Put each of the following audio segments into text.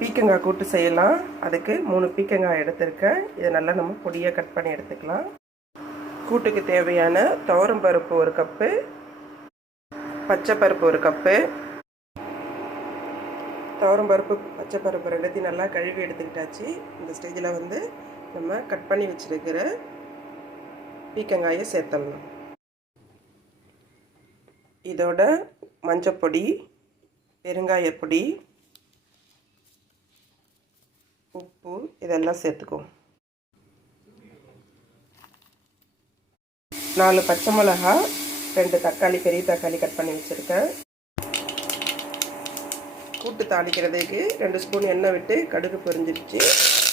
பீக்கங்காய் கூட்டு செய்யலாம். அதுக்கு 3 பீக்கங்காய் எடுத்திருக்கேன். இதை நல்லா நம்ம பொடியாக கட் பண்ணி எடுத்துக்கலாம். கூட்டுக்கு தேவையான துவரம் பருப்பு 1 கப்பு, பச்சை பருப்பு 1 கப்பு. துவரம் பருப்பு பச்சை பருப்பு ரெண்டுத்தையும் நல்லா கழுவி எடுத்துக்கிட்டாச்சு. இந்த ஸ்டேஜில் வந்து நம்ம கட் பண்ணி வச்சுருக்கிற பீக்கங்காயை சேர்த்துடலாம். இதோட மஞ்சப்பொடி, பெருங்காயப்பொடி, உப்பு இதெல்லாம் சேர்த்துக்குவோம். 4 பச்சை மிளகா, 2 தக்காளி, பெரிய தக்காளி கட் பண்ணி வச்சுருக்கேன். கூட்டு தாளிக்கிறதுக்கு 2 ஸ்பூன் எண்ணெய் விட்டு கடுகு பொரிஞ்சிருச்சு,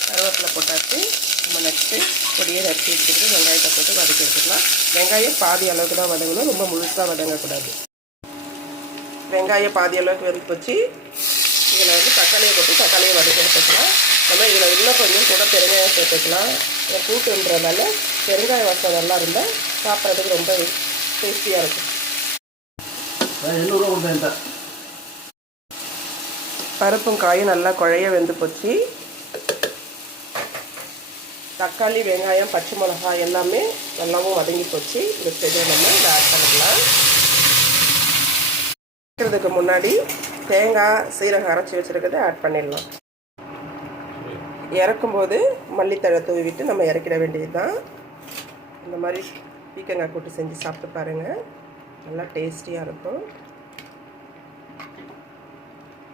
கருவேப்பிலை போட்டாச்சு. நம்ம நெக்ஸ்ட்டு பொடியை நறுக்கி வச்சுக்கிட்டு வெங்காயத்தை போட்டு வதக்கி எடுத்துக்கலாம். வெங்காயம் பாதி அளவுக்கு தான் வதங்கணும், ரொம்ப முழுசாக வதங்கக்கூடாது. வெங்காயம் பாதி அளவுக்கு வதக்கி வச்சு இதில் வந்து தக்காளியை போட்டு தக்காளியை வதக்கி எடுத்துக்கலாம். நம்ம இதில் இன்னும் கொஞ்சம் கூட பெருங்காயம் சேர்த்துக்கலாம். கூட்டுன்றதால பெருங்காய வாசம் நல்லா இருந்தால் சாப்பிட்றதுக்கு ரொம்ப டேஸ்டியாக இருக்கும். பருப்பும் காயும் நல்லா குழைய வெந்து போச்சு. தக்காளி, வெங்காயம், பச்சை மிளகாய் எல்லாமே நல்லாவும் வதங்கி போச்சு. இந்த ஸ்டேஜில் நம்ம இதை ஆட் பண்ணிக்கலாம். வைக்கிறதுக்கு முன்னாடி தேங்காய், சீரகம் அரைச்சி வச்சுருக்கிறத ஆட் பண்ணிடலாம். இறக்கும்போது மல்லித்தழை தூவி விட்டு நம்ம இறக்கிட வேண்டியது தான். இந்த மாதிரி பீக்கங்காய் கூட்டு செஞ்சு சாப்பிட்டு பாருங்கள், நல்லா டேஸ்டியாக இருக்கும்.